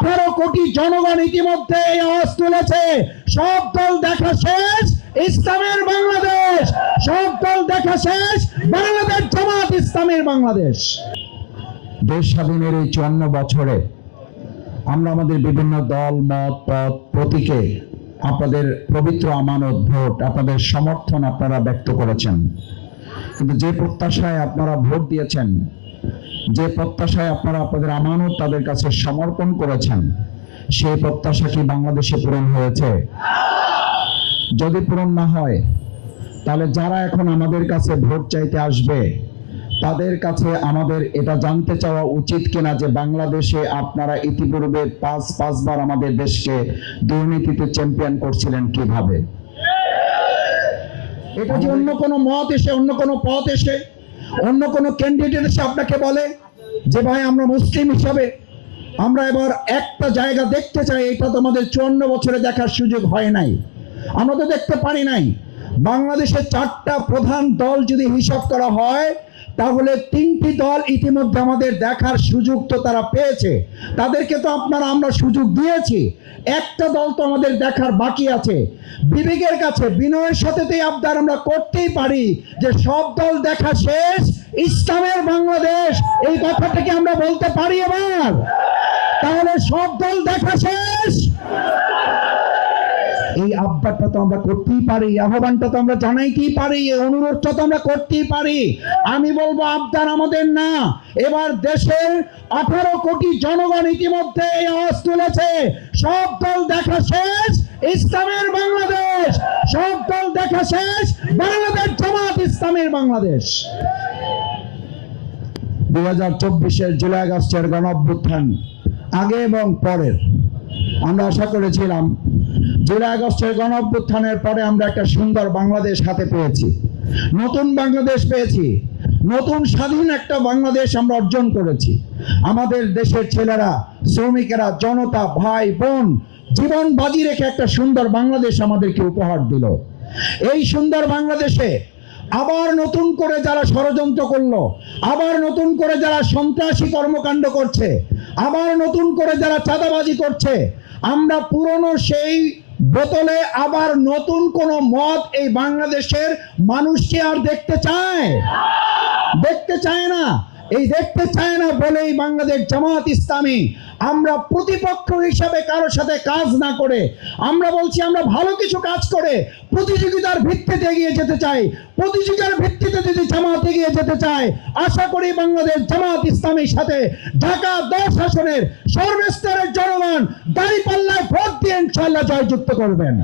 আঠারো কোটি জনগণ ইতিমধ্যে এই আওয়াজ তুলেছে। সব দল দেখা শেষ, ইসলামের বাংলাদেশ। সব দল দেখা শেষ, বাংলাদেশ জামাত ইসলামের বাংলাদেশ। দেশ স্বাধীনের এই চুয়ান্ন বছরে আমরা আমাদের বিভিন্ন দল, মত পথ প্রতীকে আপনাদের পবিত্র আমানত, ভোট, আপনাদের সমর্থন আপনারা ব্যক্ত করেছেন। কিন্তু যে প্রত্যাশায় আপনারা ভোট দিয়েছেন যে প্রত্যাশায় আপনারা আপনাদের আমানত তাদের কাছে সমর্পণ করেছেন, সেই প্রত্যাশা কি বাংলাদেশে পূরণ হয়েছে? যদি পূরণ না হয়, তাহলে যারা এখন আমাদের কাছে ভোট চাইতে আসবে, তাদের কাছে আমাদের এটা জানতে চাওয়া উচিত কিনা যে বাংলাদেশে আপনারা ইতিপূর্বে পাঁচ, পাঁচবার আমাদের দেশকে দুর্নীতিতে চ্যাম্পিয়ন করছিলেন কীভাবে? এটা যে অন্য কোনো মত এসে, অন্য কোনো পথ এসে অন্য কোনো ক্যান্ডিডেট এসে আপনাকে বলে যে ভাই আমরা মুসলিম হিসাবে আমরা এবার একটা জায়গা দেখতে চাই, এটা তো আমাদের চুয়ান্ন বছরে দেখার সুযোগ হয় নাই। আমরা তো দেখতে পারি নাই। বাংলাদেশের চারটা প্রধান দল যদি হিসাব করা হয় তাহলে তিনটি দল ইতিমধ্যে আমাদের দেখার সুযোগ তো তারা পেয়েছে। তাদেরকে তো আপনারা, আমরা সুযোগ দিয়েছি। একটা দল তো আমাদের দেখার বাকি আছে। বিবেকের কাছে, বিনয়ের সাথে তো আবদার আমরা করতেই পারি যে সব দল দেখা শেষ, ইসলামের বাংলাদেশ, এই কথাটাকে আমরা বলতে পারি এবার। তাহলে সব দল দেখা শেষ। এই তো আমরা করতেই পারি, আহ্বানটা তো আমরা জানাইতেই পারি অনুরোধটা তো আমরা করতেই পারি। আমি বলব আবদার আমাদের না, এবার দেশের আঠারো কোটি জনগণ ইতিমধ্যে এই আওয়াজ তুলেছে, সব দল দেখা শেষ, ইসলামের বাংলাদেশ, সব দল দেখা শেষ, বাংলাদেশ জামাত ইসলামের বাংলাদেশ। দুই হাজার চব্বিশের জুলাই আগস্টের গণ অভ্যুত্থান আগে এবং পরের। আমরা আশা করেছিলাম, জুলাই আগস্টের গণ অভ্যুত্থানের পরে আমরা একটা সুন্দর বাংলাদেশ হাতে পেয়েছি। নতুন বাংলাদেশ পেয়েছি। নতুন স্বাধীন একটা বাংলাদেশ আমরা অর্জন করেছি। আমাদের দেশের ছেলেরা, শ্রমিকেরা, জনতা, ভাই, বোন, জীবন বাজি রেখে একটা সুন্দর বাংলাদেশ আমাদেরকে উপহার দিল। এই সুন্দর বাংলাদেশে আবার নতুন করে যারা ষড়যন্ত্র করল, আবার নতুন করে যারা সন্ত্রাসী কর্মকাণ্ড করছে, আবার নতুন করে যারা চাঁদাবাজি করছে আমরা পুরনো সেই বোতলে আবার নতুন কোন মত এই বাংলাদেশের মানুষকে আর দেখতে চায়? দেখতে চায় না। এই দেখতে চায় না বলেই বাংলাদেশ জামাত ইসলামী। আমরা প্রতিপক্ষ হিসাবে কারও সাথে কাজ না করে, আমরা বলছি আমরা ভালো কিছু কাজ করে প্রতিযোগিতার ভিত্তিতে এগিয়ে যেতে চাই, প্রতিযোগিতার ভিত্তিতে যদি জামাত এগিয়ে যেতে চায়, আশা করি বাংলাদেশ জামাত ইসলামীর সাথে ঢাকা দশ আসনের সর্বস্তরের জনগণ দাঁড়িপাল্লায় ভোট দিয়ে ইনশাল্লাহ জয়যুক্ত করবেন।